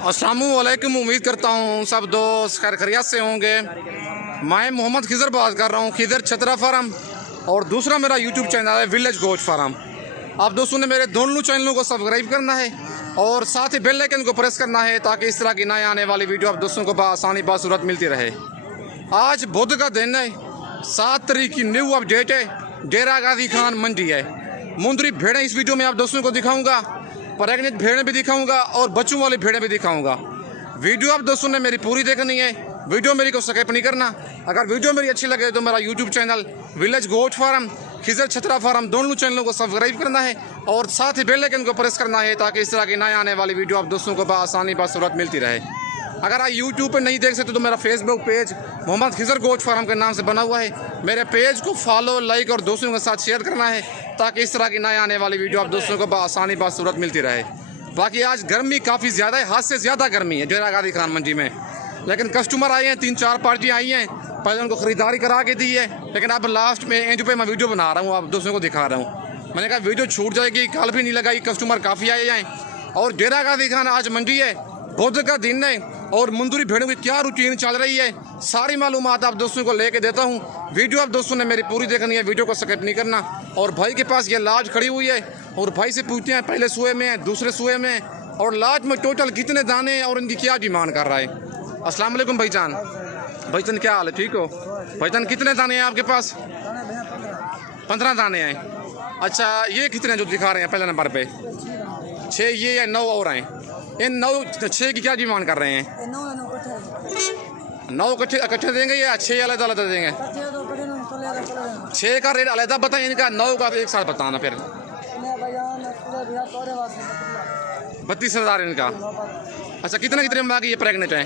अस्सलामुअलैकुम। उम्मीद करता हूँ सब दोस्त खैर खैरियत से होंगे। मैं मोहम्मद खिज़र बात कर रहा हूँ, खिज़र छतरा फार्म, और दूसरा मेरा यूट्यूब चैनल है विलेज गोश्त फार्म। आप दोस्तों ने मेरे दोनों चैनलों को सब्सक्राइब करना है और साथ ही बेल आइकन को प्रेस करना है ताकि इस तरह की नए आने वाली वीडियो आप दोस्तों को आसानी बासूरत मिलती रहे। आज बुध का दिन है, 7 तारीख की न्यू अपडेट है। डेरा गाजी खान मंडी है। मुंदरी भेड़ें इस वीडियो में आप दोस्तों को दिखाऊंगा, प्रेग्नेंट भेड़ें भी दिखाऊंगा और बच्चों वाली भेड़ें भी दिखाऊंगा। वीडियो आप दोस्तों ने मेरी पूरी देखनी है, वीडियो मेरी को स्किप नहीं करना। अगर वीडियो मेरी अच्छी लगे तो मेरा यूट्यूब चैनल विलेज गोश्त फार्म, खिज़र छतरा फार्म, दोनों चैनलों को सब्सक्राइब करना है और साथ ही बेल आइकन को प्रेस करना है ताकि इस तरह की नए आने वाली वीडियो आप दोस्तों को आसानी बासूरत मिलती रहे। अगर आप यूट्यूब पर नहीं देख सकते तो मेरा फेसबुक पेज मोहम्मद खिज़र गोश्त फार्म के नाम से बना हुआ है। मेरे पेज को फॉलो, लाइक और दोस्तों के साथ शेयर करना है ताकि इस तरह की नए आने वाली वीडियो आप दोस्तों को आसानी बासूरत मिलती रहे। बाकी आज गर्मी काफ़ी ज़्यादा है, हद से ज़्यादा गर्मी है डेरा गाजी खान मंडी में, लेकिन कस्टमर आए हैं, 3-4 पार्टियाँ आई हैं, पहले उनको ख़रीदारी करा के दी है, लेकिन अब लास्ट में एंड पे मैं वीडियो बना रहा हूँ, आप दोस्तों को दिखा रहा हूँ। मैंने कहा वीडियो छूट जाएगी, कल भी नहीं लगाई, कस्टमर काफ़ी आए हैं। और डेरा गाजी खान आज मंडी है, बुध का दिन है और मुंदरी भेड़ों की क्या रूटीन चल रही है सारी मालूमात आप दोस्तों को लेके देता हूँ। वीडियो आप दोस्तों ने मेरी पूरी देखनी है, वीडियो को स्किप नहीं करना। और भाई के पास ये लाज खड़ी हुई है और भाई से पूछते हैं पहले सुए में है, दूसरे सुए में है और लाज में टोटल कितने दाने हैं और इनकी क्या डिमांड कर रहा है। अस्सलाम वालेकुम भाईजान। भाईजान क्या हाल है, ठीक हो? भाईजान कितने दाने हैं आपके पास? 15 दाने हैं। अच्छा, ये कितने जो दिखा रहे हैं पहले नंबर पे? 6 ये या 9 और हैं? इन 9-6 की क्या डिमांड कर रहे हैं? 9 इकट्ठे देंगे या 6 अलग अलग देंगे? 6 का रेट अलग बताएं, इनका 9 का एक साथ बताना। फिर 32,000 इनका। अच्छा, कितने कितने माह की ये प्रेग्नेंट है?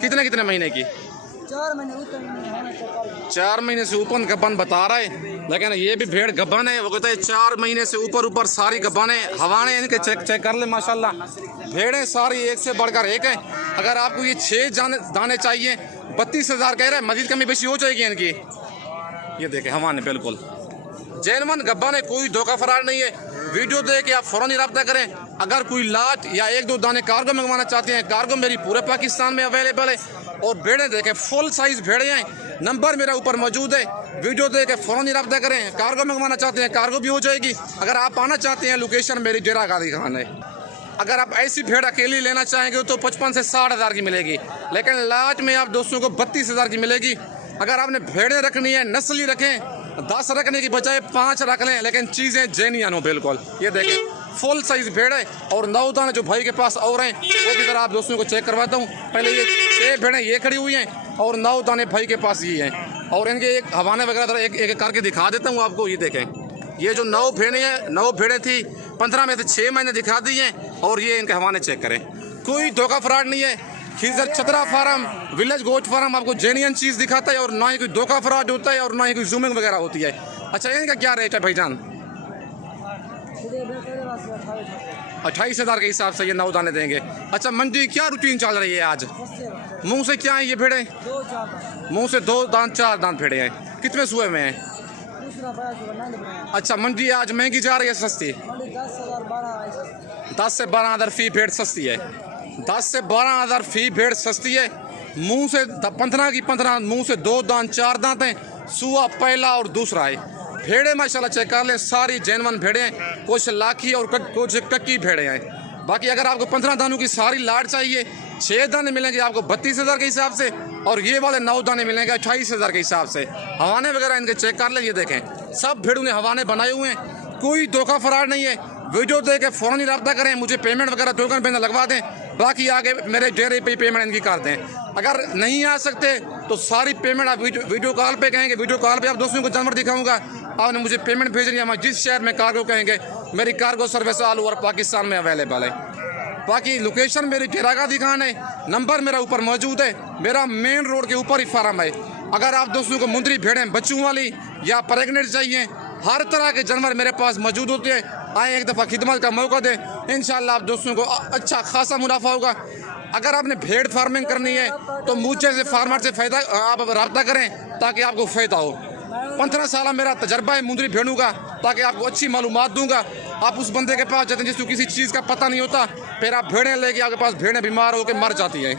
कितने महीने की? 4 महीने से ऊपर गब्बन बता रहा है, लेकिन ये भी भेड़ गब्बन है। वो कहते हैं 4 महीने से ऊपर सारी गब्बन है। हवाने इनके चेक कर ले, माशाल्लाह भेड़ें सारी एक से बढ़कर एक है। अगर आपको ये 6 दाने चाहिए, 32,000 कह रहे हैं, मजीद कमी बेशी हो जाएगी इनकी। ये देखें हवाने बिल्कुल जैनवन गब्बन है, कोई धोखा फरार नहीं है। वीडियो देख के आप फ़ौरन ही रब्ता करें। अगर कोई लाट या 1-2 दाने कार्गो मंगवाना चाहते हैं, कार्गो मेरी पूरे पाकिस्तान में अवेलेबल है। और भेड़ें देखें फुल साइज़ भेड़ें हैं, नंबर मेरा ऊपर मौजूद है। वीडियो देख के फ़ौरन ही रब्ता करें। कार्गो मंगवाना चाहते हैं, कार्गो भी हो जाएगी। अगर आप आना चाहते हैं, लोकेशन मेरी डेरा गाजी खान है। अगर आप ऐसी भेड़ अकेली लेना चाहेंगे तो 55 से 60,000 की मिलेगी, लेकिन लाट में आप दोस्तों को 32,000 की मिलेगी। अगर आपने भेड़ें रखनी है, नस्ली रखें, 10 रखने की बजाय 5 रख लें, लेकिन चीज़ें जेन्युइन हो बिल्कुल। ये देखें फुल साइज़ भेड़ है और 9 दाने जो भाई के पास और हैं वो भी ज़रा आप दोस्तों को चेक करवाता हूँ। पहले ये 6 भेड़ें ये खड़ी हुई हैं और 9 दाने भाई के पास ये हैं, और इनके एक हवाने वगैरह एक एक करके दिखा देता हूँ आपको। ये देखें, ये जो 9 भेड़ें हैं, 9 भेड़ें थी, 15 में से 6 मैंने दिखा दी हैं और ये इनके हवाने चेक करें। कोई धोखा फ्रॉड नहीं है। खिज़र छतरा फार्म, विलेज गोश्त फार्म आपको जेन्युइन चीज़ दिखाता है और ना ही कोई धोखा फ्रॉड होता है और ना ही कोई जूमिंग वगैरह होती है। अच्छा, इनका क्या रेट है भाईजान? 28,000 के हिसाब से ये 9 दाने देंगे। अच्छा, मंडी क्या रूटीन चल रही है आज? मुंह से क्या है ये भेड़े? मुंह से 2 दांत 4 दांत भेड़े हैं। कितने सुए में हैं? अच्छा, मंडी आज महंगी जा रही है सस्ती? 10 से 12,000 फी भेड़ सस्ती है। 10 से 12,000 फी भेड़ सस्ती है। मुंह से 15 की 15, मुंह से 2 दांत 4 दांत हैं। सुआ पहला और दूसरा है। भेड़े माशाल्लाह चेक कर लें, सारी जैनवन भेड़े हैं, कुछ लाखी और कुछ कक्की भेड़े हैं। बाकी अगर आपको 15 दानों की सारी लाट चाहिए, 6 दाने मिलेंगे आपको 32,000 के हिसाब से और ये वाले 9 दाने मिलेंगे 28,000 के हिसाब से। हवाने वगैरह इनके चेक कर लें। ये देखें सब भेड़ों ने हवाने बनाए हुए हैं, कोई धोखा फरार नहीं है। वीडियो देख के फ़ौरन ही रब्ता करें, मुझे पेमेंट वगैरह टोकन पे लगवा दें, बाकी आगे मेरे डेरे पे पेमेंट इनकी कर दें। अगर नहीं आ सकते तो सारी पेमेंट आप वीडियो कॉल पे कहेंगे, वीडियो कॉल पे आप दोस्तों को जानवर दिखाऊंगा, आपने मुझे पेमेंट भेजनी है। मैं जिस शहर में कार्गो कहेंगे, मेरी cargo service all over Pakistan में अवेलेबल है। बाकी लोकेशन मेरी डेरा गाजी खान है, नंबर मेरा ऊपर मौजूद है। मेरा मेन रोड के ऊपर ही फार्म है। अगर आप दोस्तों को मुंदरी भेड़ें बच्चों वाली या प्रेगनेंट चाहिए, हर तरह के जानवर मेरे पास मौजूद होते हैं। आए एक दफ़ा खिदमत का मौका दें, इंशाल्लाह आप दोस्तों को अच्छा खासा मुनाफा होगा। अगर आपने भेड़ फार्मिंग करनी है तो मुझे से फार्मर से फ़ायदा आप रब्ता करें ताकि आपको फ़ायदा हो। 15 साल मेरा तजर्बा है मुंदरी भेड़ों का, ताकि आपको अच्छी मालूमात दूंगा। आप उस बंदे के पास जाते हैं जिसको किसी चीज़ का पता नहीं होता, फिर आप भेड़ें लेके आपके पास भेड़ें बीमार होकर मर जाती हैं।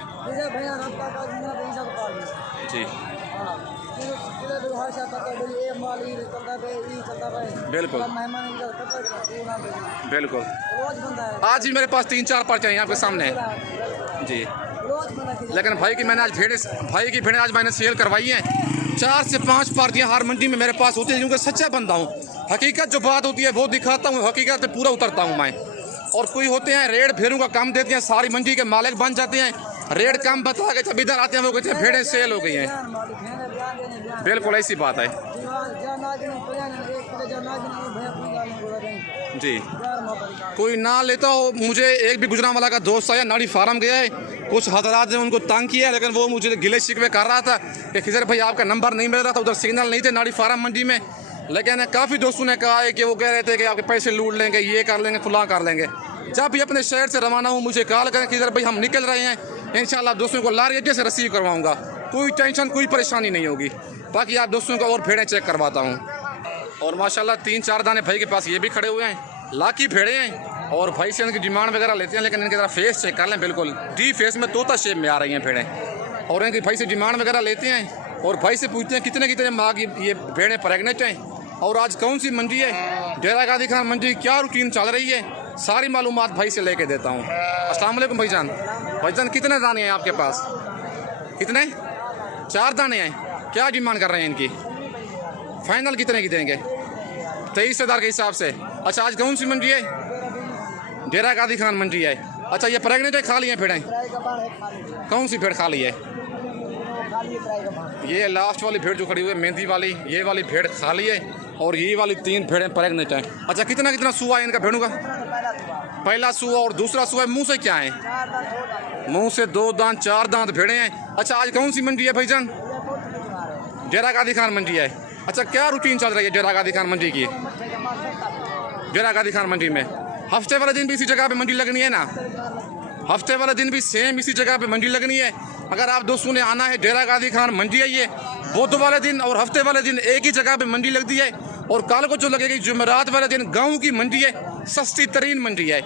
जी बिल्कुल बिल्कुल। आज भी मेरे पास 3-4 पर्चे हैं आपके सामने जी। लेकिन भाई की भेड़ें आज मैंने सेल करवाई हैं। 4 से 5 पार्टियां हर मंडी में मेरे पास होती है, क्योंकि सच्चा बंदा हूँ। हकीकत जो बात होती है वो दिखाता हूँ, हकीकत पे पूरा उतरता हूँ मैं। और कोई होते हैं रेड भेड़ों का काम देते हैं, सारी मंडी के मालिक बन जाते हैं, रेड काम बता के जब इधर आते हैं वो कहते हैं भेड़ें सेल हो गई हैं। बिल्कुल ऐसी बात है जी। कोई ना लेता हो, मुझे एक भी गुजरांवाला का दोस्त आया, नाड़ी फार्म गया है, कुछ हजरात ने उनको तंग किया, लेकिन वो मुझे गिले शिकवे कर रहा था कि खिजर भाई आपका नंबर नहीं मिल रहा था, उधर सिग्नल नहीं थे नाड़ी फार्म मंडी में। लेकिन काफ़ी दोस्तों ने कहा है कि वो कह रहे थे कि आपके पैसे लूट लेंगे, ये कर लेंगे, फुला कर लेंगे। जब भी अपने शहर से रवाना हूँ मुझे कॉल करें खिजर भाई हम निकल रहे हैं, इंशाल्लाह दोस्तों को लारी अड्डे से रिसीव करवाऊँगा, कोई टेंशन कोई परेशानी नहीं होगी। बाकी आप दोस्तों को और भेड़ें चेक करवाता हूँ। और माशाल्लाह 3-4 दाने भाई के पास ये भी खड़े हुए हैं, लाकी भेड़े हैं, और भाई से इनकी डिमांड वगैरह लेते हैं। लेकिन इनकी तरह फेस चेक कर लें, बिल्कुल डी फेस में तोता शेप में आ रही हैं भेड़ें। और इनकी भाई से डिमांड वगैरह लेते हैं और भाई से पूछते हैं कितने कितने माह की ये भेड़ें प्रेगनेंट हैं और आज कौन सी मंडी है, डेरा गाजी खान मंडी क्या रूटीन चल रही है, सारी मालूमात भाई से लेके देता हूँ। अस्सलाम वालेकुम भाईजान। भाईजान कितने दाने हैं आपके पास? कितने? 4 दाने हैं। क्या डिमांड कर रहे हैं इनकी? फाइनल कितने की देंगे? 23,000 के हिसाब से। अच्छा आज कौन सी मंडी है? डेरा गाजी खान मंडी है। अच्छा ये प्रेगनेंट है, खाली है भेड़ें? कौन सी भेड़ खाली है? ये लास्ट वाली भेड़ जो खड़ी हुई है मेहंदी वाली, ये वाली भेड़ खाली है और ये वाली 3 भेड़ें प्रेगनेंट हैं। अच्छा कितना कितना सुआ है इनका भेड़ों का? पहला सुआ और दूसरा सुआ। मुंह से क्या है? मुंह से 2 दांत 4 दांत भेड़े हैं। अच्छा आज कौन सी मंडी है भाईजान? डेरा गाजी खान मंडी है। अच्छा क्या रूटीन चल रही है डेरा गाजी खान मंडी की? डेरा गाजी खान मंडी में हफ्ते वाले दिन भी इसी जगह पे मंडी लगनी है ना? हफ्ते वाले दिन भी सेम इसी जगह पे मंडी लगनी है। अगर आप दोस्तों ने आना है, डेरा गाजी खान मंडी है ये, बुध वाले दिन और हफ्ते वाले दिन एक ही जगह पे मंडी लगती है। और कल को जो लगेगी जुमेरात वाले दिन गाँव की मंडी है, सस्ती तरीन मंडी है।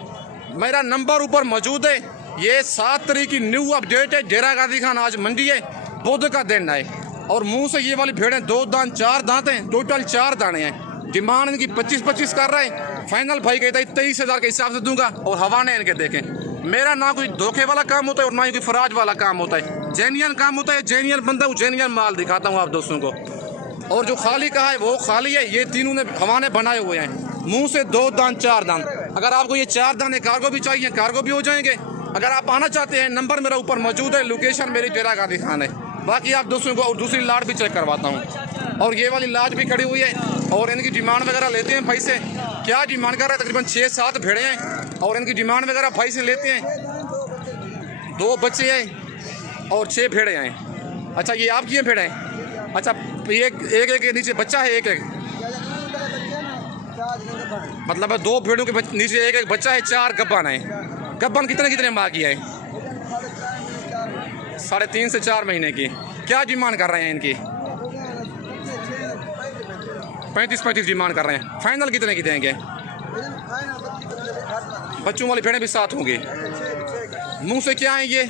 मेरा नंबर ऊपर मौजूद है। ये 7 तारीख की न्यू अपडेट है। डेरा गाजी खान आज मंडी है, बुध का दिन है। और मुंह से ये वाली भेड़ें 2 दांत 4 दांत हैं, टोटल 4 दाने हैं। डिमांड इनकी 25-25 कर रहे हैं। फाइनल भाई कहता है 23,000 के हिसाब से दूंगा। और हवाने इनके देखें, मेरा ना कोई धोखे वाला काम होता है और ना ही कोई फराज वाला काम होता है, जेन्युइन काम होता है। जेन्युइन बंदा हूँ, जेन्युइन माल दिखाता हूँ आप दोस्तों को। और जो खाली कहा है वो खाली है। ये तीनों ने हवाने बनाए हुए हैं, मुंह से 2 दांत 4 दांत। अगर आपको ये 4 दाने कार्गो भी चाहिए, कार्गो भी हो जाएंगे। अगर आप आना चाहते हैं, नंबर मेरा ऊपर मौजूद है, लोकेशन मेरी डेरा गाजी खान है। बाकी आप दोस्तों को और दूसरी लाट भी चेक करवाता हूँ। और ये वाली लाट भी खड़ी हुई है और इनकी डिमांड वगैरह लेते हैं भाई से। क्या डिमांड कर रहे हैं? तकरीबन 6-7 भेड़े हैं और इनकी डिमांड वगैरह भाई से लेते हैं। 2 बच्चे हैं और 6 भेड़े हैं। अच्छा ये आपकी हैं भेड़ें? अच्छा एक के नीचे बच्चा है, एक मतलब 2 भेड़ों के नीचे एक बच्चा है, 4 गब्बन है। गब्बन कितने माह की है? 3.5 से 4 महीने की। क्या डिमांड कर रहे हैं इनकी? 35 डिमांड कर रहे हैं। फाइनल कितने की देंगे? बच्चों वाली भेड़ें भी साथ होंगी। मुंह से क्या है ये?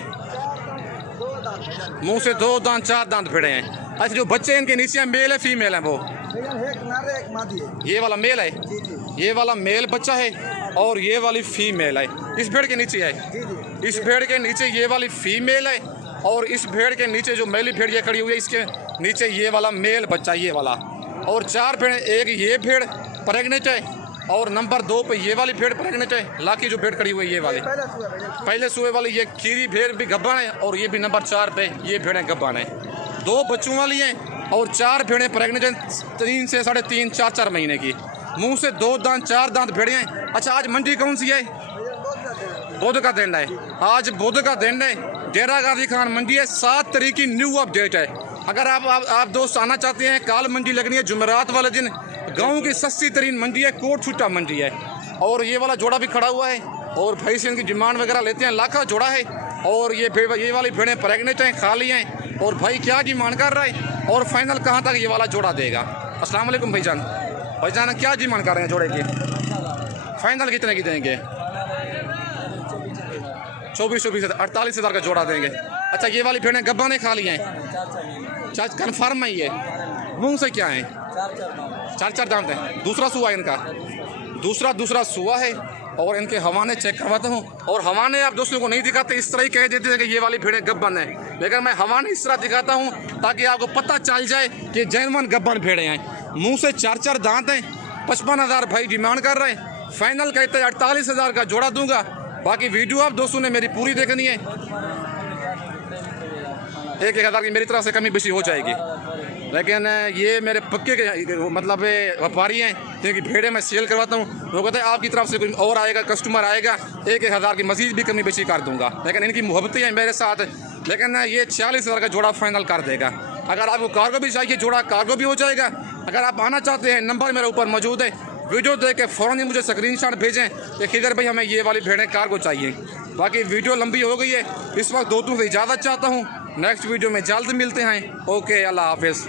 मुंह से 2 दांत 4 दांत भेड़े हैं। अच्छा जो बच्चे इनके नीचे हैं, मेल है फीमेल है? वो ये वाला मेल है, ये वाला मेल बच्चा है और ये वाली फीमेल है। इस भेड़ के नीचे है, इस भेड़ के नीचे ये वाली फीमेल है और इस भेड़ के नीचे जो मेली भेड़ ये खड़ी हुई है, इसके नीचे ये वाला मेल बच्चा, ये वाला। और 4 भेड़, एक ये भेड़ प्रेग्नेंट है और नंबर 2 पे ये वाली भेड़ प्रेग्नेंट है। लाकी जो भेड़ खड़ी हुई है ये वाली, पहले सुबह वाली ये खीरी भेड़ भी गब्बन है और ये भी नंबर 4 पे ये भेड़ें गब्बन है। 2 बच्चों वाली हैं और 4 भेड़ें प्रेग्नेंट हैं, 3 से 3.5 4 महीने की। मुंह से 2 दांत 4 दांत भेड़े हैं। अच्छा आज मंडी कौन सी है? बुध का दिन है। आज बुध का दिन है, डेरा गाजी खान मंडी है। 7 तारीख की न्यू अपडेट है। अगर आप दोस्त आना चाहते हैं, काल मंडी लगनी है जुमेरात वाले दिन। गांव की सस्ती तरीन मंडी है, कोट छुट्टा मंडी है। और ये वाला जोड़ा भी खड़ा हुआ है और भाई से इनकी डिमांड वगैरह लेते हैं। लाखा जोड़ा है और ये वाली भेड़ें प्रेग्नेंट हैं, खाली हैं। और भाई क्या डिमांड कर रहा है और फाइनल कहाँ तक ये वाला जोड़ा देगा? अस्सलाम वालेकुम भाईजान। भाईजान क्या डिमांड कर रहे हैं जोड़े की? फाइनल कितने की देंगे? 24 48,000 का जोड़ा देंगे। अच्छा ये वाली भेड़ें गब्बा ने खा ली हैं? चार कन्फर्म है ये? मुंह से क्या है? 4 दांत हैं। दूसरा सुआ है इनका? दूसरा सुआ है। और इनके हवाने चेक करवाता हूँ। और हवाने आप दोस्तों को नहीं दिखाते, इस तरह ही कह देते हैं कि ये वाली भेड़ें गब्बन है, लेकिन मैं हवाने इस तरह दिखाता हूँ ताकि आपको पता चल जाए कि जेन्युइन गब्बन भेड़ें हैं। मुंह से 4 दांत हैं। 55,000 भाई डिमांड कर रहे हैं। फाइनल कहते हैं 48,000 का जोड़ा दूंगा। बाकी वीडियो आप दोस्तों ने मेरी पूरी देखनी है। 1,000 की मेरी तरफ से कमी बेशी हो जाएगी, लेकिन ये मेरे पक्के के मतलब व्यापारी हैं क्योंकि भेड़े मैं सेल करवाता हूँ। वो कहते हैं आपकी तरफ से कोई और आएगा, कस्टमर आएगा, 1,000 की मजीद भी कमी बेशी कर दूंगा, लेकिन इनकी मोहब्बतें हैं मेरे साथ। लेकिन ये 46,000 का जोड़ा फाइनल कर देगा। अगर आपको कार्गो भी चाहिए, जोड़ा कार्गो भी हो जाएगा। अगर आप आना चाहते हैं, नंबर मेरे ऊपर मौजूद है। वीडियो देख के फ़ौरन ही मुझे स्क्रीनशॉट भेजें कि खिदर भाई हमें ये वाली भेड़ें कार्गो चाहिए। बाकी वीडियो लंबी हो गई है, इस वक्त दोस्तों से इजाज़त चाहता हूँ। नेक्स्ट वीडियो में जल्द मिलते हैं। ओके, अल्लाह हाफिज़।